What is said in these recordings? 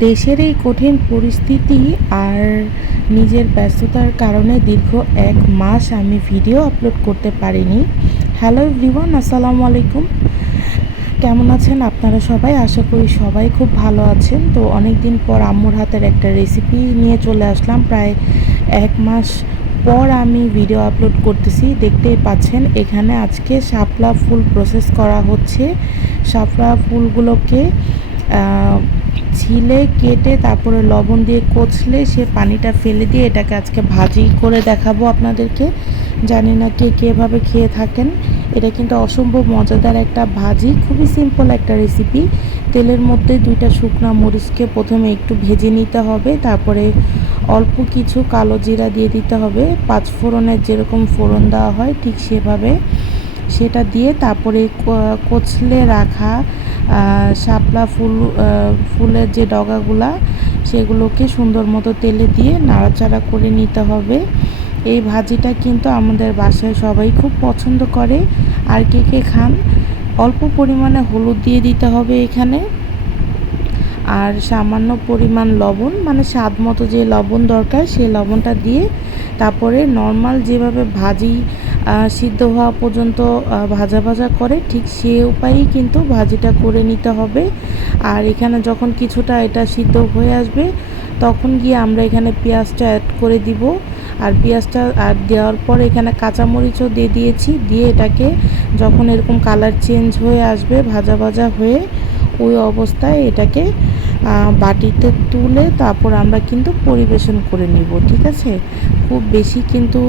দেশের এই কঠিন পরিস্থিতি আর নিজের ব্যস্ততার কারণে দীর্ঘ এক মাস আমি ভিডিও আপলোড করতে পারিনি। হ্যালো এভরিওয়ান আসসালামু আলাইকুম। কেমন আছেন আপনারা সবাই? আশা করি সবাই খুব ভালো আছেন। তো অনেক দিন পর আম্মুর হাতের একটা রেসিপি নিয়ে চলে আসলাম। প্রায় এক মাস পর আমি ভিডিও আপলোড করতেছি। দেখতেই পাচ্ছেন, এখানে আজকে শাপলা ফুল প্রসেস করা হচ্ছে। শাপলা ফুলগুলোকে ছিলে, কেটে তারপরে লবণ দিয়ে কচলে সে পানিটা ফেলে দিয়ে এটাকে আজকে ভাজি করে দেখাবো আপনাদেরকে। জানি না কে কীভাবে খেয়ে থাকেন। এটা কিন্তু অসম্ভব মজাদার একটা ভাজি, খুবই সিম্পল একটা রেসিপি তেলের মধ্যে দুইটা শুকনো মরিচকে প্রথমে একটু ভেজে নিতে হবে, তারপরে অল্প কিছু কালো জিরা দিয়ে দিতে হবে। পাঁচ ফোড়নের যেরকম ফোড়ন দেওয়া হয় ঠিক সেভাবে সেটা দিয়ে তারপরে কচলে রাখা শাপলা ফুল ফুলের যে ডগাগুলা, সেগুলোকে সুন্দর মতো তেলে দিয়ে নাড়াচাড়া করে নিতে হবে। এই ভাজিটা কিন্তু আমাদের বাসায় সবাই খুব পছন্দ করে। আর কে কে খান, অল্প পরিমাণে হলুদ দিয়ে দিতে হবে এখানে। আর সামান্য পরিমাণ লবণ মানে স্বাদ মতো যে লবণ দরকার সেই লবণটা দিয়ে তারপরে নর্মাল যেভাবে ভাজি সিদ্ধ হওয়া পর্যন্ত ভাজা ভাজা করে ঠিক সে উপায়েই কিন্তু ভাজিটা করে নিতে হবে। আর এখানে যখন কিছুটা এটা সিদ্ধ হয়ে আসবে, তখন গিয়ে আমরা এখানে পেঁয়াজটা অ্যাড করে দিব। আর পেঁয়াজটা আর দেওয়ার পর এখানে কাঁচামরিচও দিয়ে দিয়েছি। দিয়ে এটাকে যখন এরকম কালার চেঞ্জ হয়ে আসবে, ভাজা ভাজা হয়ে ওই অবস্থায় এটাকে বাটিতে তুলে তারপর আমরা কিন্তু পরিবেশন করে নিব, ঠিক আছে? খুব বেশি কিন্তু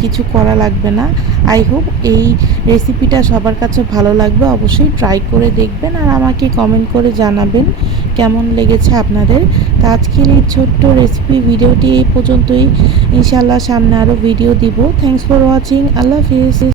কিছু করা লাগবে না। আই হোপ এই রেসিপিটা সবার কাছে ভালো লাগবে, অবশ্যই ট্রাই করে দেখবেন আর আমাকে কমেন্ট করে জানাবেন কেমন লেগেছে আপনাদের। তো আজকের এই ছোট্ট রেসিপি ভিডিওটি এই পর্যন্তই। ইনশাল্লাহ সামনে আরও ভিডিও দিব। Thanks for watching Allah Hafiz.